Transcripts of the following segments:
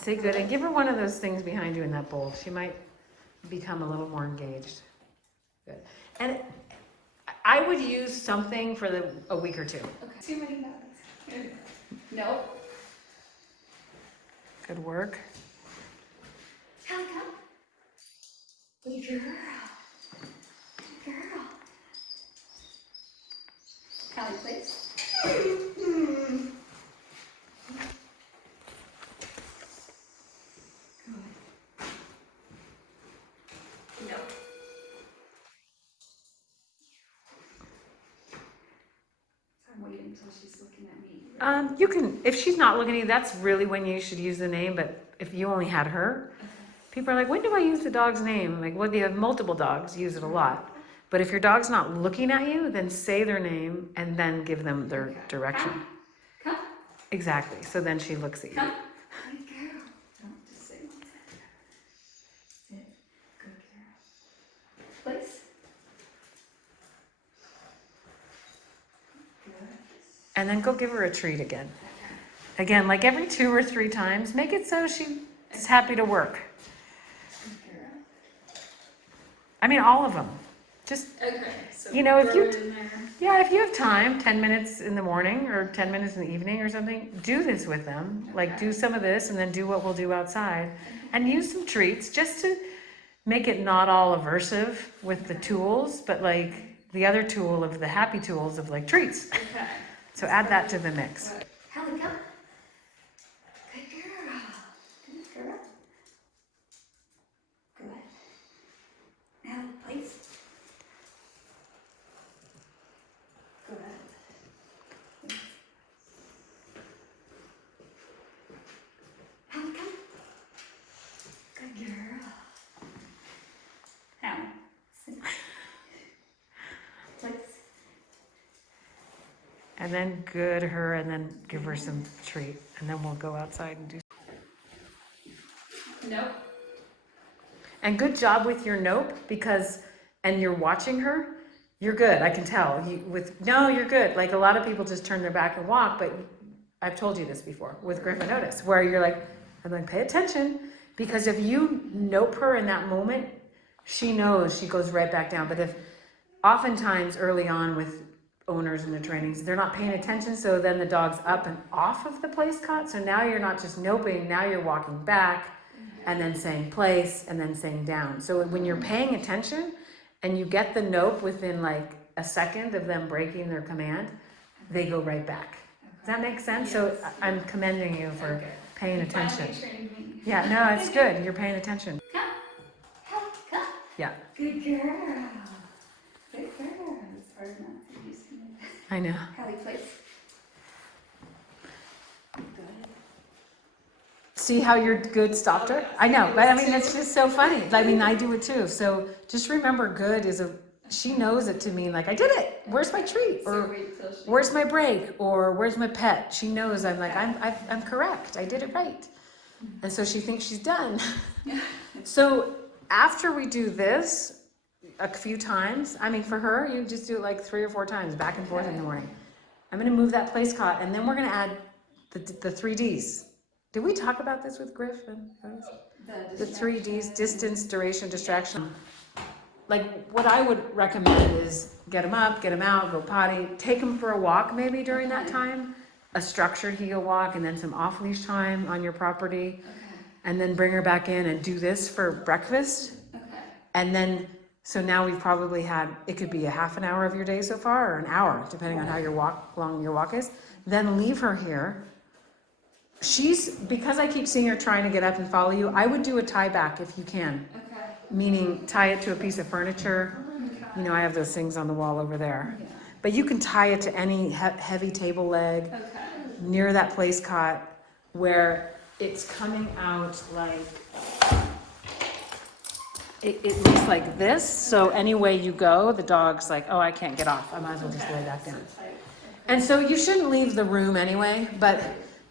Say good, and give her one of those things behind you in that bowl. She might become a little more engaged. Good. And I would use something for a week or two. Okay. Too many nuts. Nope. Good work. Halle, come. Good girl. Good girl. Halle, please. Good. Nope. I'm waiting until she's looking at me. You can, if she's not looking at you, that's really when you should use the name. But if you only had her, people are like, when do I use the dog's name? I'm like, well, if you have multiple dogs, use it a lot. But if your dog's not looking at you, then say their name and then give them their direction. Come. Exactly. So then she looks at you. Come. Good girl. Don't just say one second. Sit. Good girl. Place. Good. And then go give her a treat again. Again, like every 2 or 3 times, make it so she's happy to work. Good girl. I mean, all of them. Just, Okay. So you know, if throw you, it in there. yeah, if you have time, 10 minutes in the morning or 10 minutes in the evening or something, do this with them. Like do some of this and then do what we'll do outside. And use some treats just to make it not all aversive with the tools, but like the other tool of the happy tools of like treats. Okay. So add that to the mix. Halle, come. Good girl. Good girl. Good. Halle, please. Good. Halle, come. Good girl. Halle. Sit. Please. And then good her and then give her some treat. And then we'll go outside and do. Nope. And good job with your nope because, and you're watching her, you're good. I can tell. No, you're good. Like a lot of people just turn their back and walk, but I've told you this before with Griffin Notice, where you're like, I'm like, pay attention because if you nope her in that moment, she knows she goes right back down. But if oftentimes early on with owners in the trainings, they're not paying attention, so then the dog's up and off of the place cot. So now you're not just noping, now you're walking back and then saying place and then saying down. So when you're paying attention and you get the nope within like a second of them breaking their command, they go right back. Does that make sense? Yes. So I'm commending you for paying attention. Yeah, no, it's good. You're paying attention. Come. Halle, come. Yeah. Good girl. Good girl. It's hard not to use it. I know. Halle, please. Good. See how your good stopped her? I know, but I mean, it's just so funny. I mean, I do it too. So just remember good is she knows it to mean like, I did it. Where's my treat? Or where's my break? Or where's my pet? She knows I'm like, I'm correct. I did it right. And so she thinks she's done. So after we do this a few times, I mean, for her, you just do it like 3 or 4 times back and forth in the morning. I'm going to move that place cot and then we're going to add the 3 Ds. Did we talk about this with Griff? The 3 Ds, distance, duration, distraction. Like what I would recommend is get them up, get them out, go potty, take them for a walk maybe during that time, a structured heel walk and then some off leash time on your property and then bring her back in and do this for breakfast. And then, so now we've probably had, it could be a half an hour of your day so far or an hour, depending on how long your walk is. Then leave her here. Because I keep seeing her trying to get up and follow you, I would do a tie back if you can. Meaning tie it to a piece of furniture. You know, I have those things on the wall over there. But you can tie it to any heavy table leg near that place cot where it's coming out like, it looks like this. So any way you go, the dog's like, oh, I can't get off. I might as well just lay back down. And so you shouldn't leave the room anyway, but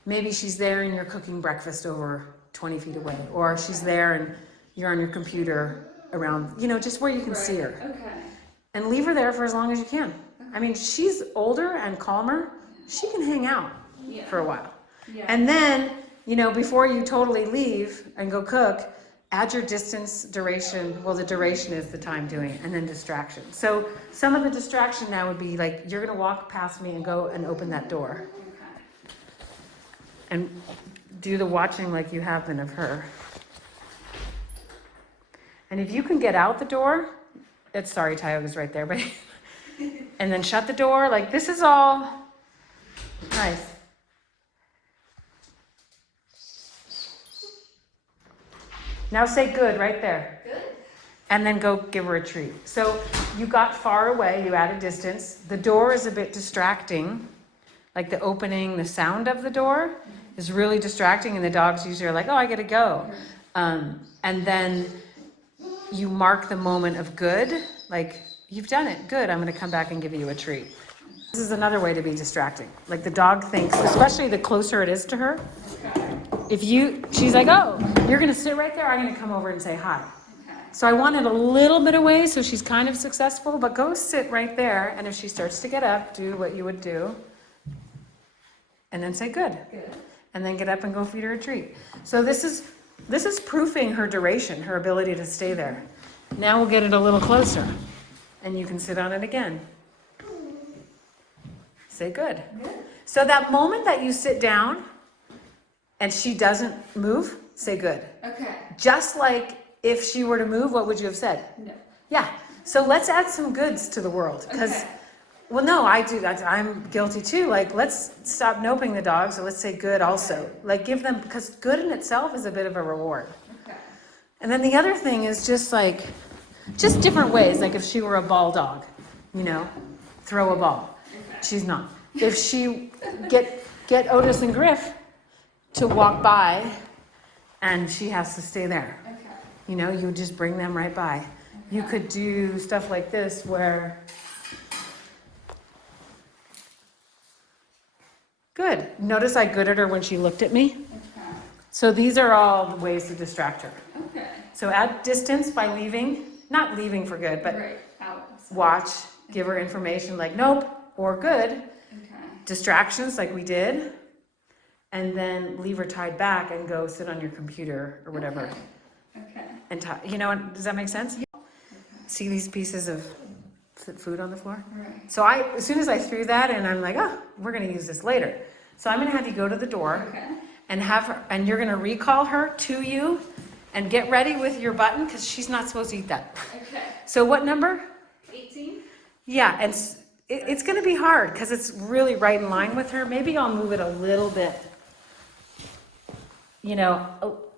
maybe she's there and you're cooking breakfast over 20 feet away, or she's there and you're on your computer around, you know, just where you can see her. And leave her there for as long as you can. I mean, she's older and calmer. She can hang out for a while. And then, you know, before you totally leave and go cook, add your distance, duration. Well, the duration is the time doing it, and then distraction. So some of the distraction now would be like, you're gonna walk past me and go and open that door. Okay. And do the watching like you have been of her. And if you can get out the door, sorry, Tioga's right there, but and then shut the door, like this is all nice. Now say good right there. Good. And then go give her a treat. So you got far away, you added distance. The door is a bit distracting. Like the opening, the sound of the door is really distracting, and the dogs usually are like, oh, I gotta go. And then you mark the moment of good, like, you've done it, good, I'm gonna come back and give you a treat. This is another way to be distracting. Like the dog thinks, especially the closer it is to her, she's like, oh, you're gonna sit right there, I'm gonna come over and say hi. So I want it a little bit away so she's kind of successful, but go sit right there, and if she starts to get up, do what you would do, and then say good. And then get up and go feed her a treat. So this is proofing her duration, her ability to stay there. Now we'll get it a little closer, and you can sit on it again. Say good. So that moment that you sit down and she doesn't move, say good. Okay. Just like if she were to move, what would you have said? No. Yeah. So let's add some goods to the world. Because, well, no, I do that. I'm guilty too. Like, let's stop noping the dogs, so let's say good also. Like, give them, because good in itself is a bit of a reward. Okay. And then the other thing is just different ways. Like if she were a ball dog, you know, throw a ball. She's not. If she get Otis and Griff to walk by, and she has to stay there. Okay. You know, you would just bring them right by. You could do stuff like this where, good. Notice I gooded her when she looked at me. Okay. So these are all ways to distract her. Okay. So add distance by leaving, not leaving for good, but Right. Out. watch, give her information like nope or good, Okay. distractions like we did, and then leave her tied back and go sit on your computer or whatever. Okay. And you know, does that make sense? See these pieces of food on the floor? Right. So as soon as I threw that in, I'm like, oh, we're gonna use this later. So I'm gonna have you go to the door Okay. and have her, and you're gonna recall her to you and get ready with your button because she's not supposed to eat that. Okay. So what number? 18. Yeah, and it's gonna be hard because it's really right in line with her. Maybe I'll move it a little bit, you know,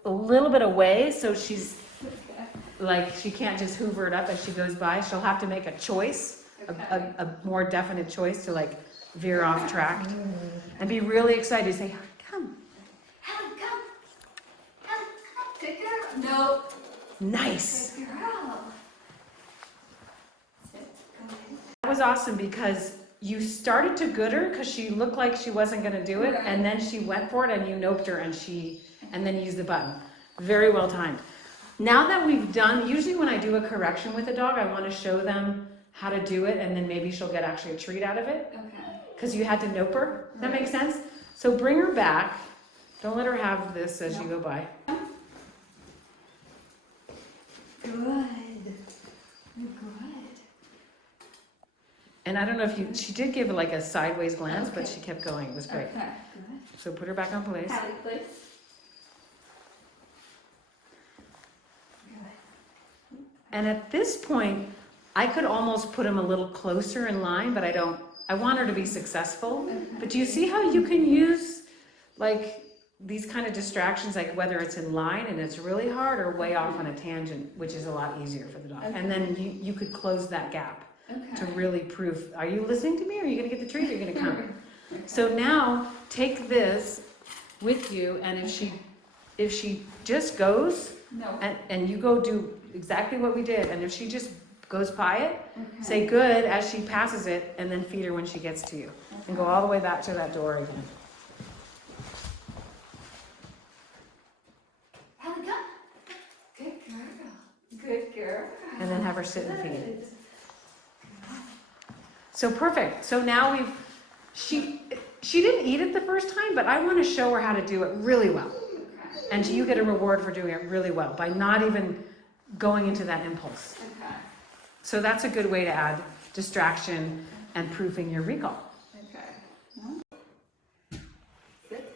a little bit away so she's like, she can't just hoover it up as she goes by. She'll have to make a choice, a more definite choice to like veer off track and be really excited. Say, come. Halle, come. Halle, come. Good girl. No. Nice. Good girl. Sit. Go ahead. That was awesome because you started to good her because she looked like she wasn't gonna do it, and then she went for it and you noped her and then used the button. Very well timed. Now that we've done, usually when I do a correction with a dog, I want to show them how to do it, and then maybe she'll get actually a treat out of it. Okay. Because you had to nope her. That makes sense? So bring her back. Don't let her have this as you go by. Good. Good. And I don't know if she did give like a sideways glance, but she kept going. It was great. Okay. Good. So put her back on place. Halle, please. And at this point, I could almost put him a little closer in line, but I want her to be successful. But do you see how you can use like these kind of distractions, like whether it's in line and it's really hard or way off on a tangent, which is a lot easier for the dog. Okay. And then you could close that gap to Okay. really prove, are you listening to me? Or are you gonna get the treat or are you gonna come? So now take this with you, and if she just goes, No. and you go do exactly what we did, and if she just goes by it, Okay. say good as she passes it, and then feed her when she gets to you. And go all the way back to that door again. Halle, come. Good girl. Good girl. And then have her sit and feed. So perfect. So now she didn't eat it the first time, but I want to show her how to do it really well. Okay. And you get a reward for doing it really well by not even going into that impulse. Okay. So that's a good way to add distraction and proofing your recall. Okay. Well, sit.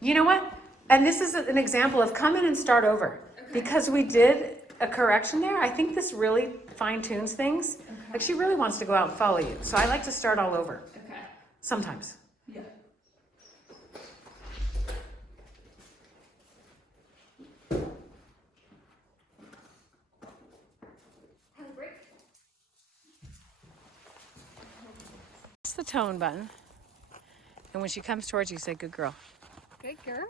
You know what? And this is an example of come in and start over. Okay. Because we did a correction there, I think this really fine tunes things. Okay. Like she really wants to go out and follow you. So I like to start all over Okay. sometimes. Yeah. Have a break. It's the tone button. And when she comes towards you, say, good girl. Good girl.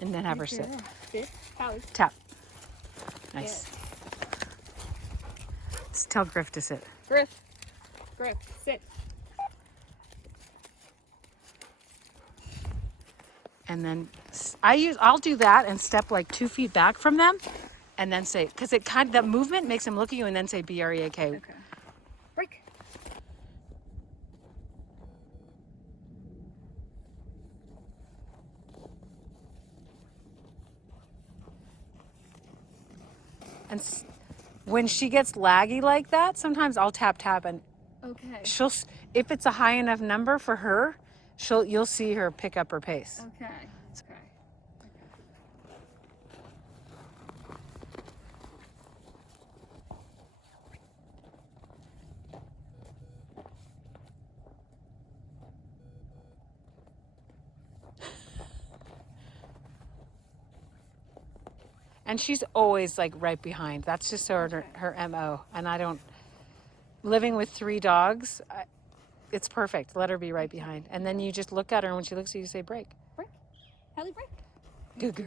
And then have her sit. Sit. Pose. Tap. Nice. Just tell Griff to sit. Griff. Griff. Sit. And then I'll do that and step like 2 feet back from them and then say, because it kind of, that movement makes them look at you and then say B-R-E-A-K. Okay. Break. And when she gets laggy like that, sometimes I'll tap and Okay. if it's a high enough number for her, you'll see her pick up her pace. Okay. Okay. And she's always like right behind. That's just her MO. And living with 3 dogs, it's perfect. Let her be right behind. And then you just look at her and when she looks at you, you say break. Break. Halle, break. Good girl.